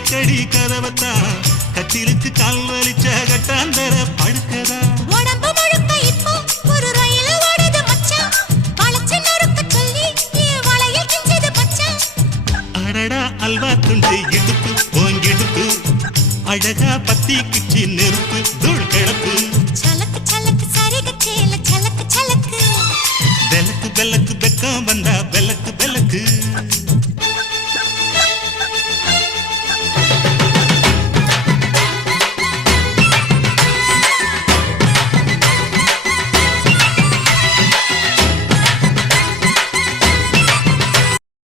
அடிக்கடி கதவத்தா கட்டிலுக்கு கால் வலிச்ச கட்டாந்தர படுக்கதா உடம்பு முழுக்க இப்போ ஒரு ரயில் ஓடுது மச்சான் வளைச்சு நறுக்க சொல்லி வளையல் கிஞ்சது மச்சான் அடடா அல்வா துண்டு இடுப்பு ஓங்கிடுப்பு அழகா பத்தி கிச்சி நெருப்பு தூள் கிளப்பு சலக்கு சலக்கு சரிக சேல சலக்கு சலக்கு வெலக்கு வெலக்கு வெக்கம் வந்தா வெலக்கு வெலக்கு